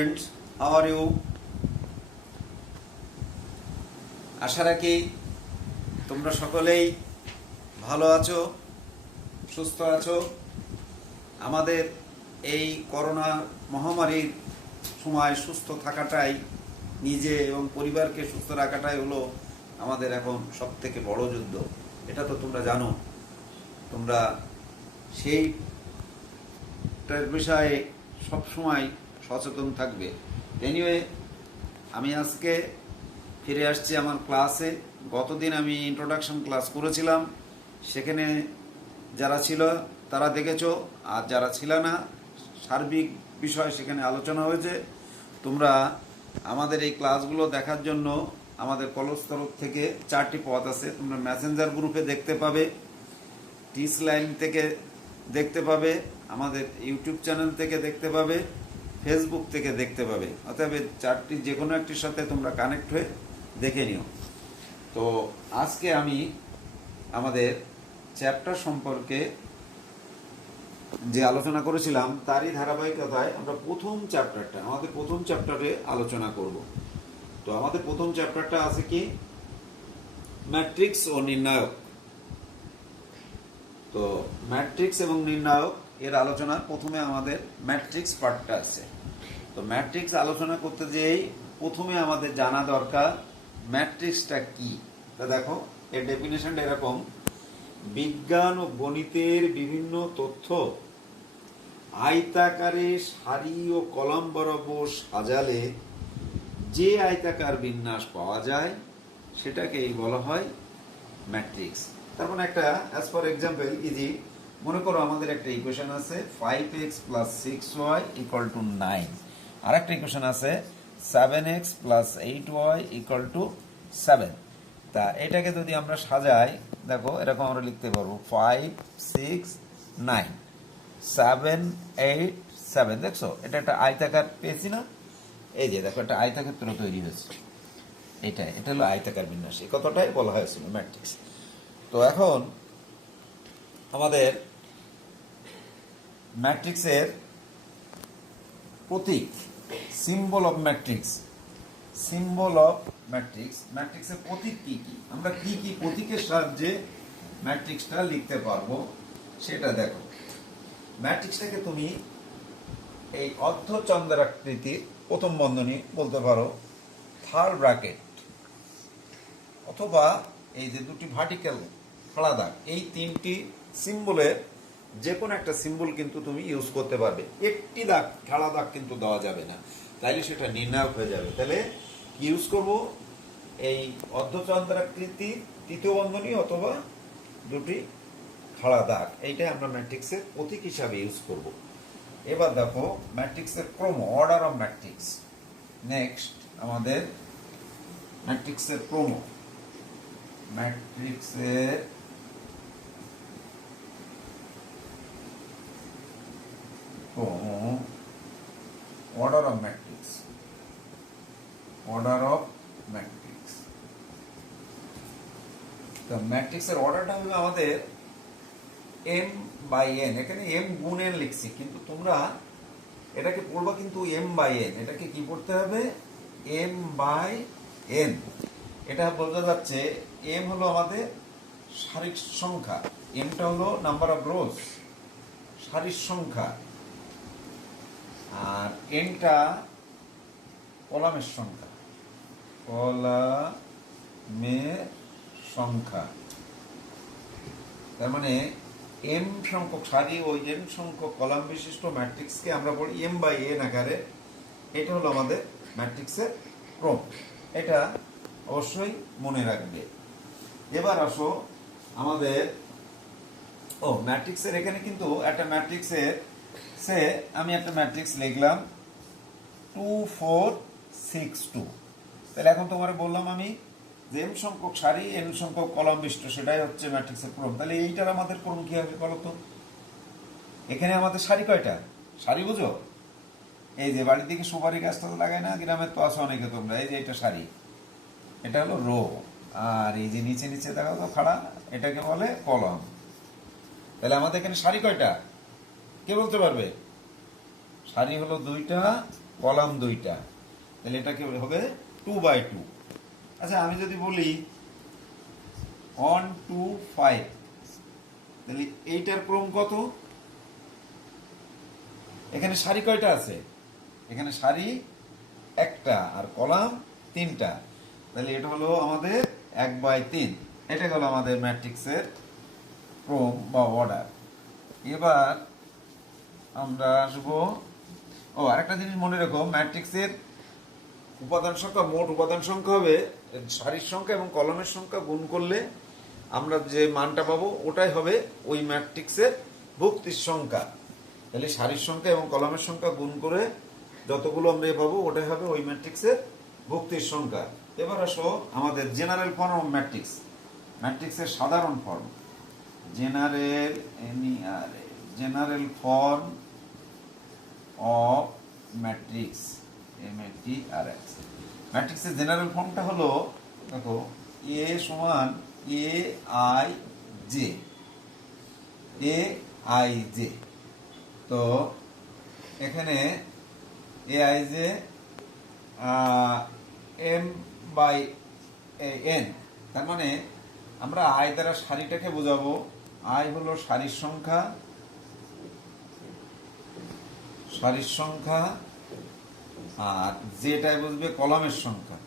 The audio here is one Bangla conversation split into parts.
Friends, how are you? আশা রাখি তোমরা সকলেই ভালো আছো, সুস্থ আছো। আমাদের এই করোনা মহামারীর সময় সুস্থ থাকাটাই, নিজে এবং পরিবারকে সুস্থ রাখাটাই হলো আমাদের এখন সবথেকে বড় যুদ্ধ। এটা তো তোমরা জানো। তোমরা সেইটার বিষয়ে সবসময় সচেতন থাকবে। এনিওয়ে, আমি আজকে ফিরে আসছি আমার ক্লাসে। গতদিন আমি ইন্ট্রোডাকশন ক্লাস করেছিলাম, সেখানে যারা ছিল তারা দেখেছো, আর যারা ছিল না সার্বিক বিষয় সেখানে আলোচনা হয়েছে। তোমরা আমাদের এই ক্লাসগুলো দেখার জন্য আমাদের কলেজ তরফ থেকে 4টি পথ আছে। তোমরা মেসেঞ্জার গ্রুপে দেখতে পাবে, টিস লাইন থেকে দেখতে পাবে, আমাদের ইউটিউব চ্যানেল থেকে দেখতে পাবে, ফেসবুক থেকে দেখতে পাবে। অতএব 4টি যে কোনো একটির সাথে তোমরা কানেক্ট হয়ে দেখে নিও। তো আজকে আমি আমাদের চ্যাপ্টার সম্পর্কে যে আলোচনা করেছিলাম তারই ধারাবাহিকতায় আমরা আমাদের প্রথম চ্যাপ্টারে আলোচনা করব। তো আমাদের প্রথম চ্যাপ্টারটা আছে কি, ম্যাট্রিক্স ও নির্ণায়ক। তো ম্যাট্রিক্স এবং নির্ণায়ক এর আলোচনার প্রথমে আমাদের ম্যাট্রিক্স পার্টটা আছে। তো ম্যাট্রিক্স আলোচনা করতে যেই প্রথমে আমাদের জানা দরকার ম্যাট্রিক্সটা কি। তা দেখো, এর ডেফিনেশনটা এরকম: বিজ্ঞান ও গণিতের বিভিন্ন তথ্য আয়তাকারে সারি ও কলাম বরাবর সাজালে যে আয়তাকার বিন্যাস পাওয়া যায় সেটাকেই বলা হয় ম্যাট্রিক্স। তার মানে একটা, অ্যাজ ফর এক্সাম্পল, ইজি মনে করো আমাদের একটা ইকুয়েশন আছে 5x + 6y = 9, আর একটা ইকুয়েশন আছে 7x + 8y = 7। তা এটাকে যদি আমরা সাজাই, দেখো এরকম আমরা লিখতে পারবো 5 6 9 7 8 7। দেখছো এটা একটা আয়তাকার পেয়েছি না? এই যে দেখো একটা আয়তাক্ষেত্র তৈরি হয়েছে। এটা হলো আয়তাকার বিন্যাস। এই কথাটাই বলা হয়েছিল ম্যাট্রিক্স। তো এখন আমাদের ম্যাট্রিক্সের প্রতীক, সিম্বল অফ ম্যাট্রিক্স, ম্যাট্রিক্সের প্রতীক কি কি, আমরা কি কি প্রতীকের সাহায্যে ম্যাট্রিক্সটা লিখতে পারবো সেটা দেখো। ম্যাট্রিক্সটাকে তুমি এই অর্ধচন্দ্রাকৃতির প্রথম বন্ধনী বলতে পারো, থার্ড ব্র্যাকেট, অথবা এই যে দুটি ভার্টিক্যাল খাড়া দাগ, এই 3টি সিম্বলের যে কোনো একটা সিম্বল কিন্তু তুমি ইউজ করতে পারবে। একটি দাগ, খাড়া দাগ কিন্তু দেওয়া যাবে না, তাইলে সেটা নির্ণায়ক হয়ে যাবে। তাহলে ইউজ করব এই অর্ধচন্দ্রাকৃতি তৃতীয় বন্ধনী অথবা দুটি খাড়া দাগ, এইটাই আমরা ম্যাট্রিক্সের প্রতীক হিসাবে ইউজ করব। এবার দেখো ম্যাট্রিক্সের ক্রম, অর্ডার অফ ম্যাট্রিক্স। নেক্সট আমাদের ম্যাট্রিক্সের ক্রম, ম্যাট্রিক্সের অর্ডার অফ ম্যাট্রিক্স, তো ম্যাট্রিক্সের অর্ডারটা হবে আমাদের m/n। এখানে m গুণ n লিখছি, কিন্তু তোমরা এটাকে পড়বা কিন্তু m/n, এটাকে কি পড়তে হবে, m/n। এটা বোঝা যাচ্ছে m হলো আমাদের সারির সংখ্যা, mটা হলো নাম্বার অফ রোজ, সারির সংখ্যা, আর nটা কলামের সংখ্যা, তার মানে m সংখ্যক সারি ও n সংখ্যক কলাম বিশিষ্ট ম্যাট্রিক্সকে আমরা পড়ি m/n আকারে। এটা হলো আমাদের ম্যাট্রিক্সের ক্রম, এটা অবশ্যই মনে রাখবে। এবার আসো আমাদের ম্যাট্রিক্সের, এখানে কিন্তু একটা ম্যাট্রিক্সের আমি একটা ম্যাট্রিক্স লিখলাম 2 4 6 2। তাহলে এখন তোমার বললাম আমি যে m সংখ্যক সারি n সংখ্যক কলাম বিশিষ্ট, সেটাই হচ্ছে ম্যাট্রিক্সের ক্রম। তাহলে এইটার আমাদের ক্রম কি হবে বলো তো? এখানে আমাদের সারি কয়টা, সারি বুঝো? এই যে বাড়ির দিকে সুপারি গাছটা লাগায় না, গ্রামের তো আসো অনেকে তোমরা, এই যে এটা সারি, এটা হলো রো, আর এই যে নিচে নিচে দেখো তো খাড়া, এটাকে বলে কলাম। তাহলে আমাদের এখানে সারি কয়টা কে বলতে পারবে? সারি হলো 2টা, কলাম 2টা, তাহলে এটা কি হবে 2/2। আচ্ছা আমি যদি বলি 1 2 5, তাহলে এইটার ক্রম কত? এখানে সারি কয়টা আছে? এখানে সারি 1টা আর কলাম 3টা, তাহলে এটা হলো আমাদের 1/3। এটা হলো আমাদের ম্যাট্রিক্সের ক্রম বা অর্ডার। এবার আমরা আসবো, আরেকটা জিনিস মনে রেখো, ম্যাট্রিক্সের উপাদান সংখ্যা, মোট উপাদান সংখ্যা হবে সারির সংখ্যা এবং কলামের সংখ্যা গুণ করলে আমরা যে মানটা পাবো ওটাই হবে ওই ম্যাট্রিক্সের ভুক্তির সংখ্যা। তাহলে সারির সংখ্যা এবং কলামের সংখ্যা গুণ করে যতগুলো আমরা পাবো ওটাই হবে ওই ম্যাট্রিক্সের ভুক্তির সংখ্যা। এবার আসো আমাদের জেনারেল ফর্ম অফ ম্যাট্রিক্স, ম্যাট্রিক্সের সাধারণ form, general form of matrix, MATRX। ম্যাট্রিক্সের জেনারেল ফর্মটা হলো, দেখো, A সমান AIJ, AIJ। তো এখানে AIJ M/N, তার মানে আমরা আই দ্বারা সারিটাকে বোঝাবো। আই হলো সারির সংখ্যা, আর যেটাই বুঝবে কলামের সংখ্যা।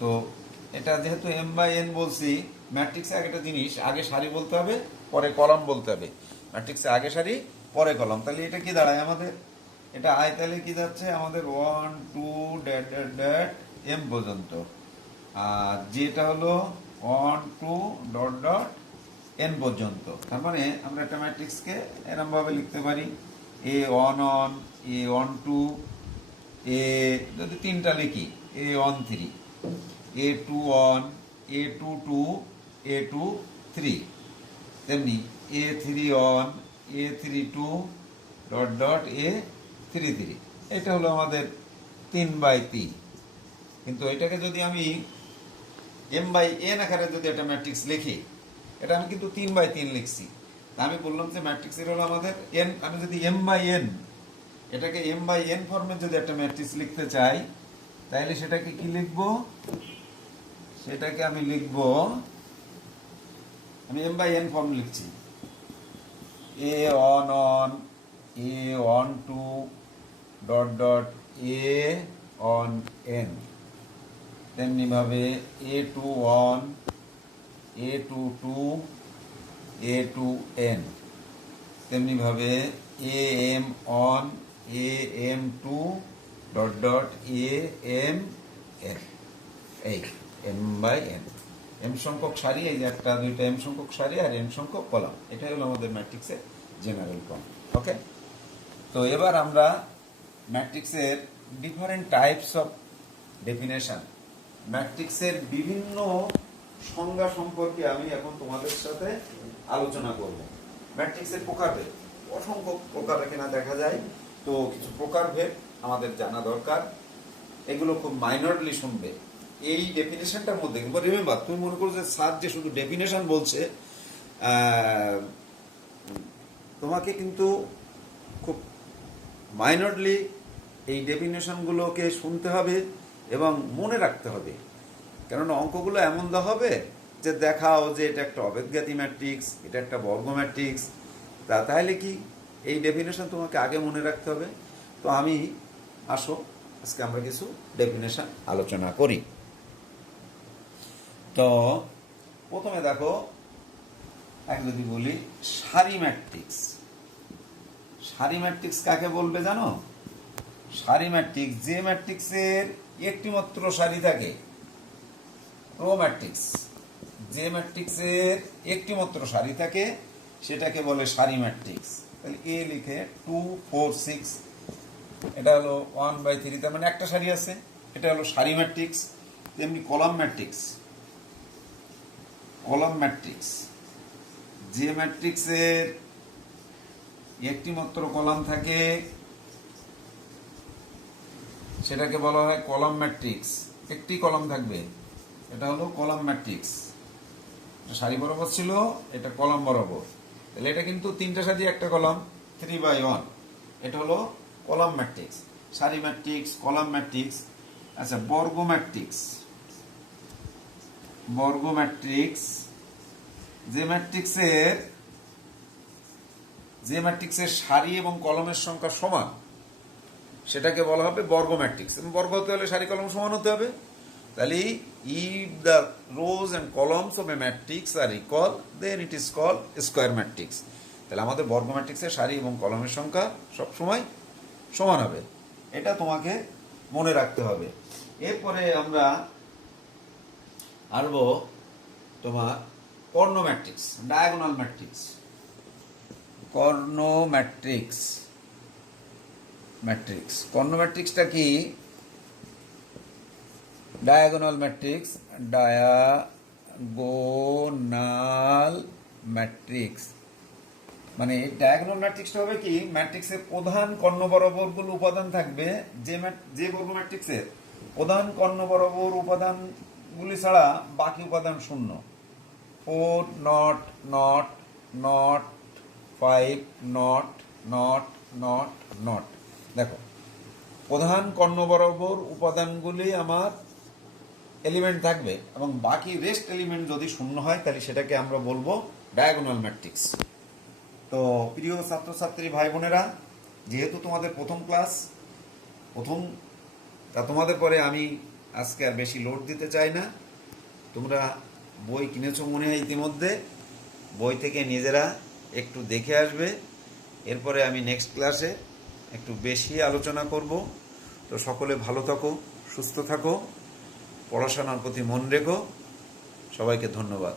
তো এটা যেহেতু M/N বলছি, ম্যাট্রিক্সে একটা জিনিস, আগে সারি বলতে হবে পরে কলাম বলতে হবে। ম্যাট্রিক্সে আগে সারি পরে কলাম, তাহলে এটা কি দাঁড়ায় আমাদের? এটা আই, তাহলে কি যাচ্ছে আমাদের 1 2 M পর্যন্ত, আর যেটা হলো 1 2 N পর্যন্ত। তার মানে আমরা একটা ম্যাট্রিক্সকে এরকম ভাবে লিখতে পারি, A11, A12, যদি 3টা লিখি, A13, A21, A22, A23, তেমনি A31, A32, A33। এটা হলো আমাদের 3/3। কিন্তু এটাকে যদি আমি M/N আকারে যদি একটা ম্যাট্রিক্স লিখি, এটা আমি কিন্তু 3/3 লিখছি। তা আমি বললাম যে ম্যাট্রিক্সের হলো আমাদের n, আমি যদি M/N, এটাকে M/N ফর্মে যদি একটা ম্যাট্রিক্স লিখতে চাই, তাহলে সেটাকে কি লিখবো? সেটাকে আমি লিখবো, আমি M/N ফর্ম লিখছি, A11, A12, A1n। তেমনি ভাবে A21, A22, A2n। তেমনি ভাবে AM1, AM2, AMN। এই M/N, M সংখ্যক সারি, এই যে 1 2 M সংখ্যক সারি আর N সংখ্যক কলাম। এটাই হলো আমাদের ম্যাট্রিক্সের জেনারেল ফর্ম। ওকে, তো এবার আমরা ম্যাট্রিক্সের ডিফারেন্ট টাইপস অফ ডেফিনেশন, ম্যাট্রিক্সের বিভিন্ন সংজ্ঞা সম্পর্কে আমি এখন তোমাদের সাথে আলোচনা করব। ম্যাট্রিক্সের প্রকারভেদ, অসংখ্য প্রকার এখানে দেখা যায়, তো কিছু প্রকারভেদ আমাদের জানা দরকার। এগুলো খুব মাইনরলি শুনবে এই ডেফিনেশনটার মধ্যে। কিন্তু রিমেম্বার, তুমি মনে করো যে স্যার যে শুধু ডেফিনেশন বলছে, তোমাকে কিন্তু খুব মাইনরলি এই ডেফিনেশনগুলোকে শুনতে হবে এবং মনে রাখতে হবে। কেননা অঙ্কগুলো এমন দেওয়া হবে যে দেখাও যে এটা একটা অবেদঘাতী ম্যাট্রিক্স, এটা একটা বর্গ ম্যাট্রিক্স, তাহলে কি এই ডেফিনেশন তোমাকে আগে মনে রাখতে হবে। তো আমি আসো আজকে আমরা কিছু ডেফিনেশন আলোচনা করি। তো প্রথমে দেখো, যদি বলি সারি ম্যাট্রিক্স, সারি ম্যাট্রিক্স কাকে বলবে জানো? সারি ম্যাট্রিক্স যে ম্যাট্রিক্সের একটি মাত্র সারি থাকে, রো ম্যাট্রিক্স, যে ম্যাট্রিক্সের একটি মাত্র সারি থাকে সেটাকে বলে সারি ম্যাট্রিক্স। তাহলে এ লিখে 2 4 6, এটা হলো 1/3, তার মানে একটা সারি আছে, এটা হলো সারি ম্যাট্রিক্স। তেমনি কলাম ম্যাট্রিক্স, কলাম ম্যাট্রিক্স যে ম্যাট্রিক্সের একটি মাত্র কলাম থাকে সেটাকে বলা হয় কলাম ম্যাট্রিক্স। একটি কলাম থাকবে, এটা হলো কলাম ম্যাট্রিক্স। সারি বরাবর ছিল, এটা কলাম বরাবর। তাহলে এটা কিন্তু তিনটা সাজি একটা কলাম, 3/1। এটা হলো কলাম ম্যাট্রিক্স, সারি ম্যাট্রিক্স, কলাম ম্যাট্রিক্স। আচ্ছা, বর্গ ম্যাট্রিক্স। বর্গ ম্যাট্রিক্স যে ম্যাট্রিক্সের সারি এবং কলমের সংখ্যা সমান সেটাকে বলা হবে বর্গ ম্যাট্রিক্স। এবং বর্গ হতে হলে সারি কলম সমান হতে হবে। তাহলে if the rows and columns of a matrix are equal, then it is called square matrix। তাহলে আমাদের বর্গ ম্যাট্রিক্সের সারি এবং কলমের সংখ্যা সব সময় সমান হবে, এটা তোমাকে মনে রাখতে হবে। এরপরে আমরা আসবো তোমার কর্ণ ম্যাট্রিক্স, ডায়াগোনাল ম্যাট্রিক্স। কর্ণ কর্ণ ম্যাট্রিক্সটা কি? ডায়াগোনাল ম্যাট্রিক্স, মানে ডায়াগোনাল ম্যাট্রিক্সটা হবে কি, ম্যাট্রিক্সের প্রধান কর্ণ বরাবরগুলো উপাদান থাকবে, যে বর্গ ম্যাট্রিক্সের প্রধান কর্ণ বরাবর উপাদানগুলি ছাড়া বাকি উপাদান শূন্য। 4 not not not 5 not not not not. দেখো, প্রধান কর্ণ বরাবর উপাদানগুলি আমার এলিমেন্ট থাকবে এবং বাকি রেস্ট এলিমেন্ট যদি শূন্য হয় তাহলে সেটাকে আমরা বলবো ডায়াগোনাল ম্যাট্রিক্স। তো প্রিয় ছাত্রছাত্রী ভাই বোনেরা, যেহেতু তোমাদের প্রথম ক্লাস, তোমাদের পরে আমি আজকে আর বেশি লোড দিতে চাই না। তোমরা বই কিনেছো মনে হয় ইতিমধ্যে, বই থেকে নিজেরা একটু দেখে আসবে। এরপরে আমি নেক্সট ক্লাসে একটু বেশি আলোচনা করব। তো সকলে ভালো থাকো, সুস্থ থাকো, পড়াশোনার প্রতি মন রেখো। সবাইকে ধন্যবাদ।